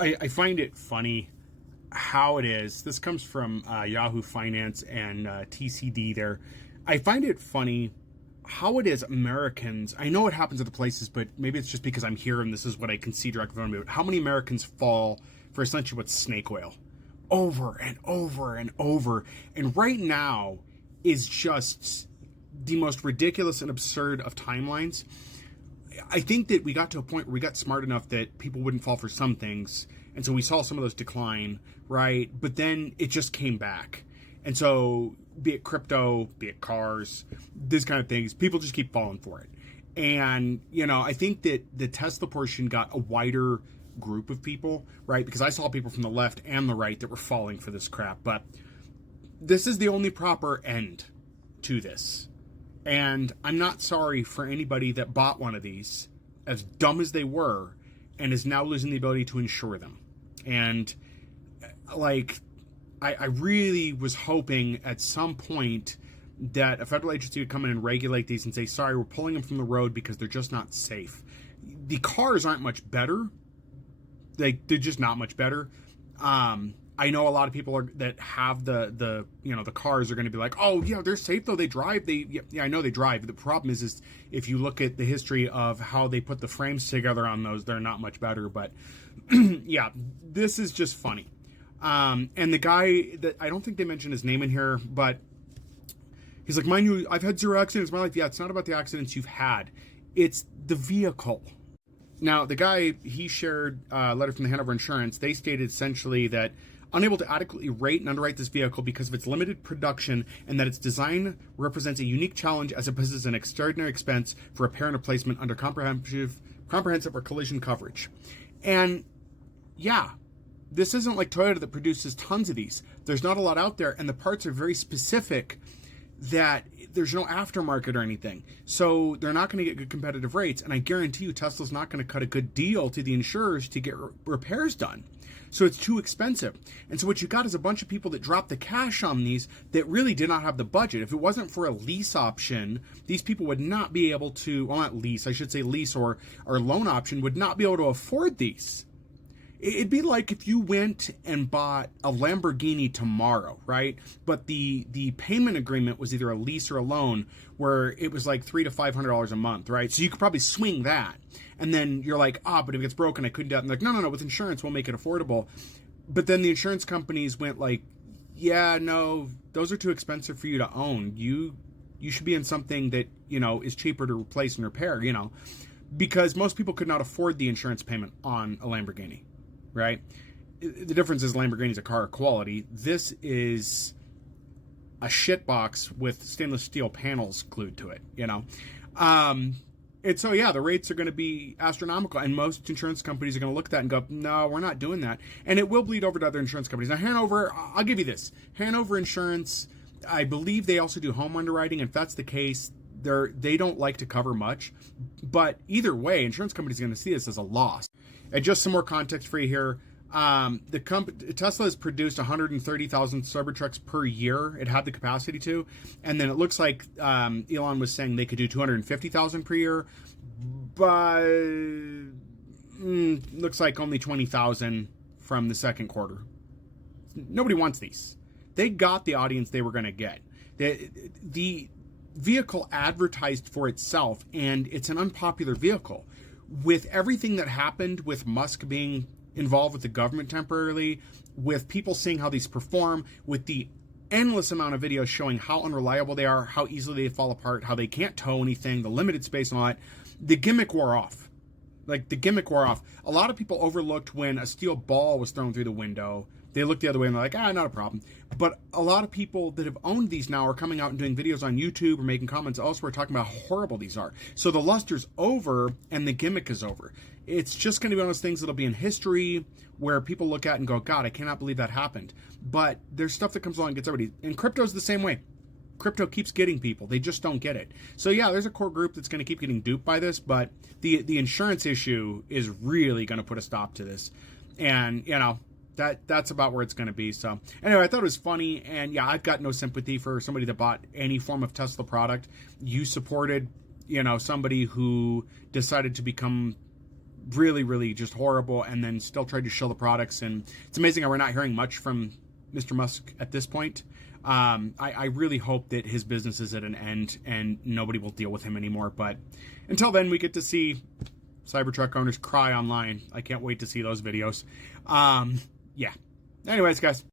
I find it funny how it is. This comes from Yahoo Finance and TCD there. I find it funny how it is Americans, I know it happens other places, but maybe it's just because I'm here and this is what I can see directly from me. How many Americans fall for essentially what's snake oil? Over and over and over. And right now is just the most ridiculous and absurd of timelines. I think that we got to a point where we got smart enough that people wouldn't fall for some things. And so we saw some of those decline, right? But then it just came back. And so be it crypto, be it cars, this kind of things, people just keep falling for it. And, I think that the Tesla portion got a wider group of people, right? Because I saw people from the left and the right that were falling for this crap. But this is the only proper end to this. And I'm not sorry for anybody that bought one of these, as dumb as they were, and is now losing the ability to insure them. And, I really was hoping at some point that a federal agency would come in and regulate these and say, sorry, we're pulling them from the road because they're just not safe. The cars aren't much better. They're just not much better. I know a lot of people that have the cars are going to be like, oh yeah, they're safe though. They drive. I know they drive. The problem is if you look at the history of how they put the frames together on those, they're not much better. But yeah, this is just funny. And the guy that I don't think they mentioned his name in here, but he's like, mind you, I've had 0 accidents in my life. Yeah, it's not about the accidents you've had. It's the vehicle. Now, the guy, he shared a letter from the Hanover Insurance. They stated essentially that unable to adequately rate and underwrite this vehicle because of its limited production and that its design represents a unique challenge as it poses an extraordinary expense for repair and replacement under comprehensive or collision coverage. And yeah, this isn't like Toyota that produces tons of these. There's not a lot out there, and the parts are very specific that there's no aftermarket or anything. So they're not going to get good competitive rates, and I guarantee you Tesla's not going to cut a good deal to the insurers to get repairs done. So it's too expensive. And so what you got is a bunch of people that dropped the cash on these that really did not have the budget. If it wasn't for a lease option, these people would not be able to, well, not lease, I should say lease or loan option, would not be able to afford these. It'd be like if you went and bought a Lamborghini tomorrow, right? But the payment agreement was either a lease or a loan where it was like $300 to $500 a month, right? So you could probably swing that. And then you're like, but if it gets broken, I couldn't do that. And they're like, no, with insurance, we'll make it affordable. But then the insurance companies went like, yeah, no, those are too expensive for you to own. You should be in something that, is cheaper to replace and repair, because most people could not afford the insurance payment on a Lamborghini. Right? The difference is Lamborghini's a car of quality. This is a shitbox with stainless steel panels glued to it, And so, yeah, the rates are going to be astronomical. And most insurance companies are going to look at that and go, no, we're not doing that. And it will bleed over to other insurance companies. Now, Hanover, I'll give you this. Hanover Insurance, I believe they also do home underwriting. If that's the case, they don't like to cover much. But either way, insurance companies are going to see this as a loss. And just some more context for you here. Tesla has produced 130,000 Cybertrucks per year. It had the capacity to. And then it looks like Elon was saying they could do 250,000 per year. But looks like only 20,000 from the second quarter. Nobody wants these. They got the audience they were going to get. The vehicle advertised for itself, and it's an unpopular vehicle. With everything that happened with Musk being involved with the government temporarily, with people seeing how these perform, with the endless amount of videos showing how unreliable they are, how easily they fall apart, how they can't tow anything, the limited space and all that, the gimmick wore off. A lot of people overlooked when a steel ball was thrown through the window. They look the other way and they're like, not a problem. But a lot of people that have owned these now are coming out and doing videos on YouTube or making comments elsewhere talking about how horrible these are. So the luster's over and the gimmick is over. It's just going to be one of those things that'll be in history where people look at and go, God, I cannot believe that happened. But there's stuff that comes along and gets everybody. And crypto's the same way. Crypto keeps getting people. They just don't get it. So yeah, there's a core group that's going to keep getting duped by this, but the insurance issue is really going to put a stop to this. And, that's about where it's going to be. So anyway, I thought it was funny. And yeah, I've got no sympathy for somebody that bought any form of Tesla product. You supported, somebody who decided to become really, really just horrible, and then still tried to shill the products. And it's amazing how we're not hearing much from Mr. Musk at this point. I really hope that his business is at an end and nobody will deal with him anymore. But until then, we get to see Cybertruck owners cry online. I can't wait to see those videos. Yeah. Anyways, guys.